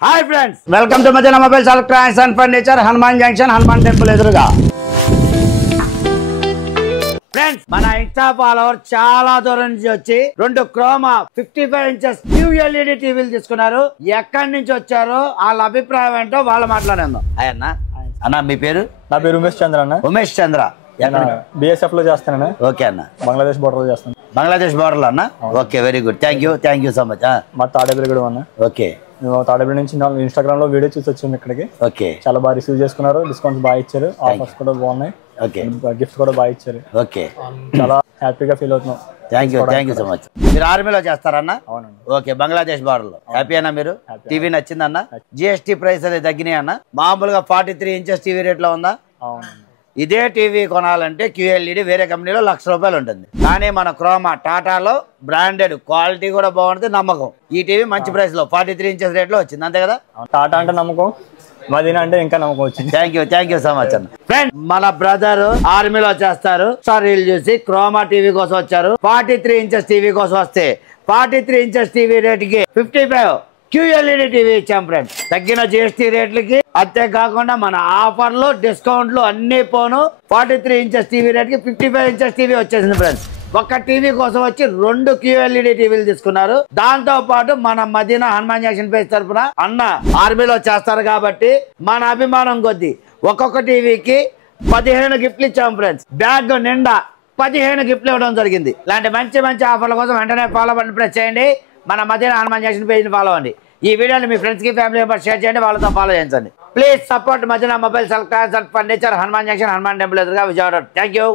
Hi friends, welcome to Madina mobiles electronics and furniture, Hanuman junction, Hanuman temple ఎదురుగా. Friends, మన insta follower చాలా దూరం నుంచి వచ్చి 2 క్రోమా 55 ఇంచెస్ QLED టీవీలు తీసుకున్నారు. ఎక్కడి నుంచి వచ్చారో వాళ్ళ అభిప్రాయం ఏంటో వాళ్ళ మాట్లాడేద్దాం. హాయ్ అన్న. అన్న మీ పేరు? నా పేరు ఉమేష్ చంద్ర అన్న. ఉమేష్ చంద్ర BSF లో చేస్తానన్న. ఓకే అన్న. బంగ్లాదేశ్ బోర్డర్ లో చేస్తాను. బంగ్లాదేశ్ బోర్డర్ అన్న. Okay, very good, thank you so much. మా తాడేపల్లి అన్న. ఓకే, మేము తాడేపల్లి నుంచి ఇన్స్టాగ్రామ్ లో వీడియో చూసి వచ్చాము ఇక్కడికి. ఓకే, చాలా బాగా రిసీవ్ చేసుకున్నారు, డిస్కౌంట్స్ బాగా ఇచ్చారు, ఆఫర్స్ కూడా బాగున్నాయి, ఓకే, గిఫ్ట్స్ కూడా బాగా ఇచ్చారు. ఓకే, చాలా హ్యాపీగా ఫీల్ అవుతున్నాం. Thank you so much. మీరు ఆర్మీలో చేస్తారన్నా? అవునండి. ఓకే, బంగ్లాదేశ్ బార్డర్ లో హ్యాపీ అన్న మీరు? టీవీ నచ్చిందన్న? GST ప్రైస్ అనేది తగ్గినాయి అన్న? మామూలుగా 43 ఇంచెస్ టీవీ రేట్ లో ఉందా? అవునండి. ఇదే టీవీ కొనాలంటే QLED వేరే కంపెనీలో ₹1,00,000 ఉంటుంది. కానీ మన క్రోమా టాటాలో బ్రాండెడ్, క్వాలిటీ కూడా బాగుంటుంది, నమ్మకం. ఈ టీవీ మంచి ప్రైస్ లో 43 ఇంచెస్ రేట్ లో వచ్చింది, అంతే కదా? టాటా అంటే నమ్మకం, మదీనా అంటే ఇంకా నమ్మకం వచ్చింది. థ్యాంక్ యూ సో మచ్ అన్న. ఫ్రెండ్, మన బ్రదర్ ఆర్మీలో చేస్తారు. సార్ రీల్ చూసి క్రోమా టీవీ కోసం వచ్చారు. 43 ఇంచెస్ టీవీ కోసం వస్తే 43 ఇంచెస్ టీవీ రేటుకి 55 QLED టీవీ ఇచ్చాం ఫ్రెండ్స్. తగ్గిన GST రేట్లకి, అంతేకాకుండా మన ఆఫర్లు, డిస్కౌంట్లు అన్ని పోను 43 ఇంచెస్ టీవీ రేట్కి 55 ఇంచెస్ టీవీ వచ్చేసింది ఫ్రెండ్స్. ఒక్క టీవీ కోసం వచ్చి 2 QLED టీవీలు తీసుకున్నారు. దాంతో పాటు మన మదీనా హనుమాన్ జంక్షన్ పేజ్ తరఫున అన్న ఆర్మీలో చేస్తారు కాబట్టి మన అభిమానం కొద్దీ ఒక్కొక్క టీవీకి 15 గిఫ్ట్లు ఇచ్చాం ఫ్రెండ్స్. బ్యాగ్ నిండా 15 గిఫ్ట్లు ఇవ్వడం జరిగింది. ఇలాంటి మంచి ఆఫర్ల కోసం వెంటనే ఫాలో బటన్ ప్రెస్ చేయండి. మన మదీనా హనుమాన్ జంక్షన్ పేజ్ని ఫాలో అవ్వండి. ఈ వీడియోని మీ ఫ్రెండ్స్ కి, ఫ్యామిలీ మెంబర్స్ షేర్ చేయండి, వాళ్ళతో ఫాలో చేయించండి. Please support Madina mobiles electronics and furniture, Hanuman junction, Hanuman temple ఎదురుగా, విజయవాడ. Thank you.